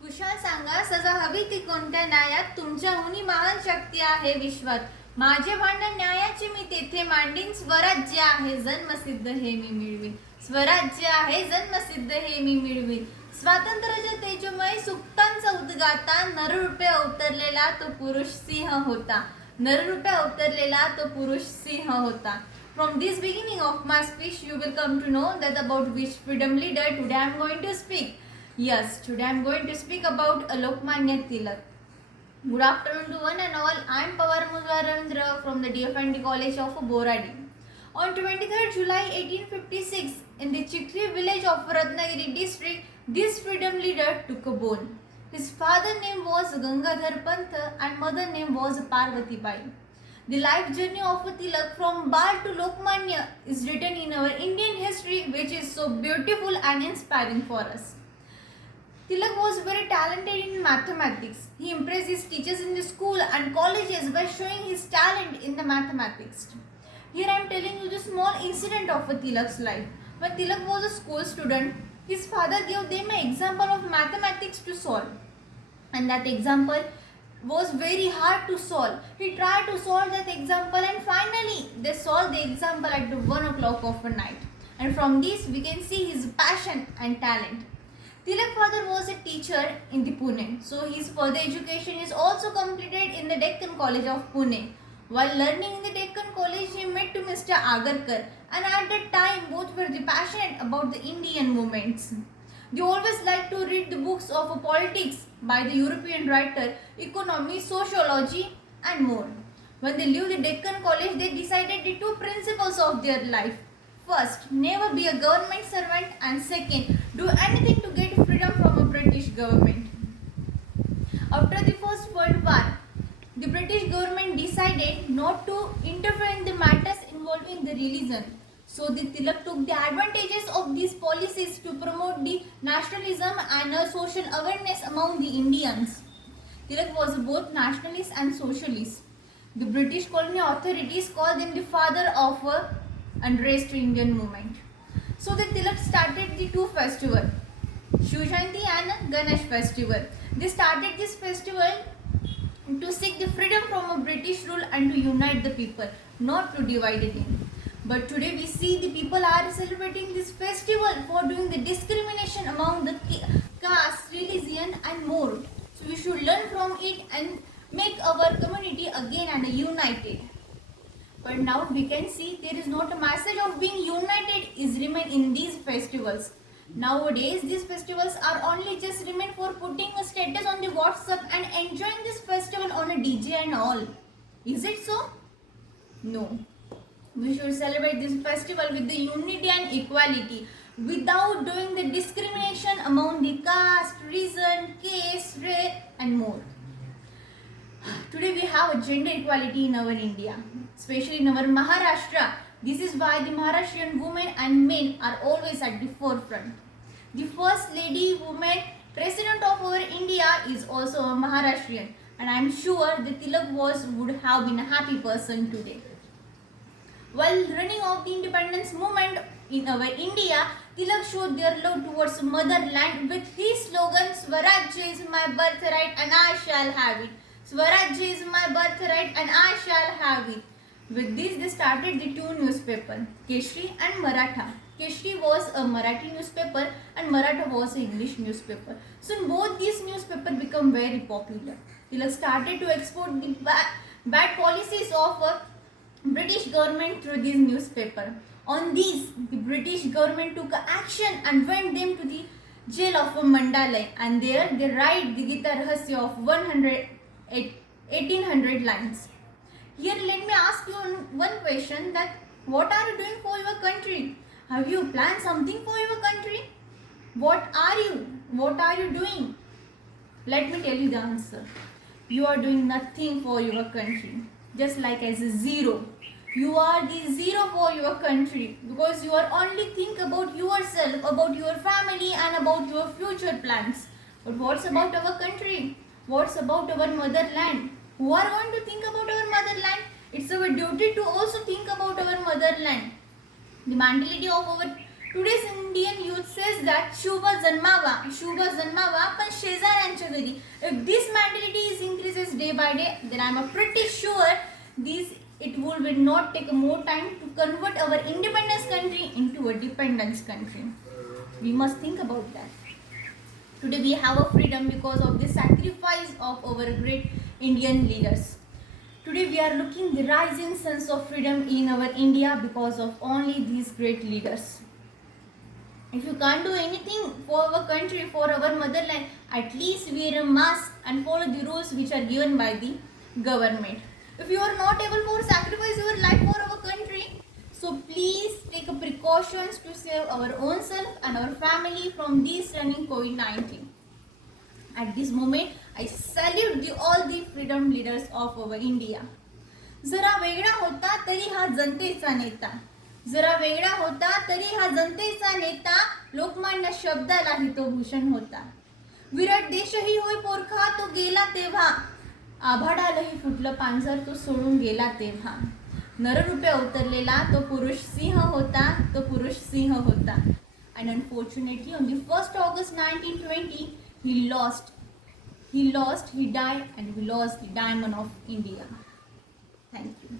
कुशाल सांगा सजा हवी ती कोणत्या न्यायात तुमच्याहून महान शक्ती आहे विश्वात. माझे भांडण न्यायाचे मी तेथे मांडीन. स्वराज्य आहे जन्मसिद्ध हे मी मिळवीन. स्वराज्य आहे जन्मसिद्ध हे मी मिळवीन. स्वातंत्र्याच्या तेजोमय सुप्तांचा उद्गाता नररूपे अवतरलेला तो पुरुष सिंह होता. नररूपे अवतरलेला तो पुरुष सिंह होता. From this beginning of my speech, you will come to know that about which freedom leader today I am going to speak. Yes, today I am going to speak about Lokmanya Tilak. Good afternoon to one and all. I am Pawar Muzarandra from the DFND College of Boradi. On 23rd July 1856, in the Chikri village of Ratnagiri district, this freedom leader took a bone. His father name was Gangadhar Pant and mother name was Parvati Bai. The life journey of Tilak from Bal to Lokmanya is written in our Indian history, which is so beautiful and inspiring for us. Tilak was very talented in mathematics. He impressed his teachers in the school and colleges by showing his talent in the mathematics. Here I am telling you the small incident of Tilak's life. When Tilak was a school student, his father gave them an example of mathematics to solve. And that example was very hard to solve. He tried to solve that example and finally they solved the example at 1 o'clock of a night. And from this we can see his passion and talent. Tilak's father was a teacher in the Pune, so his further education is also completed in the Deccan College of Pune. While learning in the Deccan College, he met to Mr. Agarkar, and at that time both were passionate about the Indian movements. They always liked to read the books of politics by the European writer, economy, sociology and more. When they left the Deccan College, they decided the two principles of their life. First, never be a government servant, and second, do anything to get freedom from a British government. After the First World War, the British government decided not to interfere in the matters involving the religion. So the Tilak took the advantages of these policies to promote the nationalism and a social awareness among the Indians. Tilak was both nationalist and socialist. The British colonial authorities called him the father of unrest Indian movement. So the Tilak started the two festivals, Shiv Jayanti and Ganesh festival. They started this festival to seek the freedom from a British rule and to unite the people, not to divide it in. But today we see the people are celebrating this festival for doing the discrimination among the caste, religion and more. So we should learn from it and make our community again and united. But now we can see there is not a message of being united is remain in these festivals. Nowadays these festivals are only just remain for putting a status on the WhatsApp and enjoying this festival on a DJ and all. Is it so? No. We should celebrate this festival with the unity and equality without doing the discrimination among the caste, region, caste, race and more. Today we have a gender equality in our India, especially in our Maharashtra. This is why the Maharashtrian women and men are always at the forefront. The first lady woman president of our India is also a Maharashtrian, and I am sure that Tilak would have been a happy person today. While running of the independence movement in our India, Tilak showed their love towards motherland with his slogan, Swarajya is my birthright and I shall have it. Swarajya is my birthright and I shall have it. With this they started the two newspapers, Keshri and Maratha. Keshri was a Marathi newspaper and Maratha was an English newspaper. Soon both these newspapers become very popular. Tilak started to export the bad policies of British government through this newspaper. On this, the British government took action and went them to the jail of Mandalay, and there they write the Gita Rahasya of 1800 lines. Here let me ask you one question, that what are you doing for your country? Have you planned something for your country? What are you? What are you doing? Let me tell you the answer. You are doing nothing for your country. Just like as a zero. You are the zero for your country because you are only think about yourself, about your family and about your future plans. But what's about our country? What's about our motherland? Who are going to think about our motherland? It's our duty to also think about our motherland. The mentality of our Today's Indian youth says that शुभ जन्मावा पण शेजाऱ्यांच्या घरी. If this mentality is increases day by day, then I'm pretty sure it will not take more time to convert our independence country into a dependence country. We must think about that. Today we have a freedom because of the sacrifice of our great Indian leaders. Today we are looking the rising sense of freedom in our India because of only these great leaders. If you can't do anything for our country, for our motherland, at least wear a mask and follow the rules which are given by the government. If you are not able to sacrifice your life for our country, so please take a precautions to save our own self and our family from this running COVID-19. At this moment, I salute all the freedom leaders of our India. जरा वेगळा होता तरी हा जनतेचा नेता. जरा वेगळा होता तरी हा जनतेचा नेता. लोकमान्य शब्दालाही तो भूषण होता. विराट देशही होय पोरखा तो गेला तेव्हा. आभाळालाही फुटलं पांजर तो सोडून गेला तेव्हा. नररूपे अवतरलेला तो पुरुष सिंह होता. And unfortunately on the 1st August 1920 he died and we lost the diamond of India. Thank you.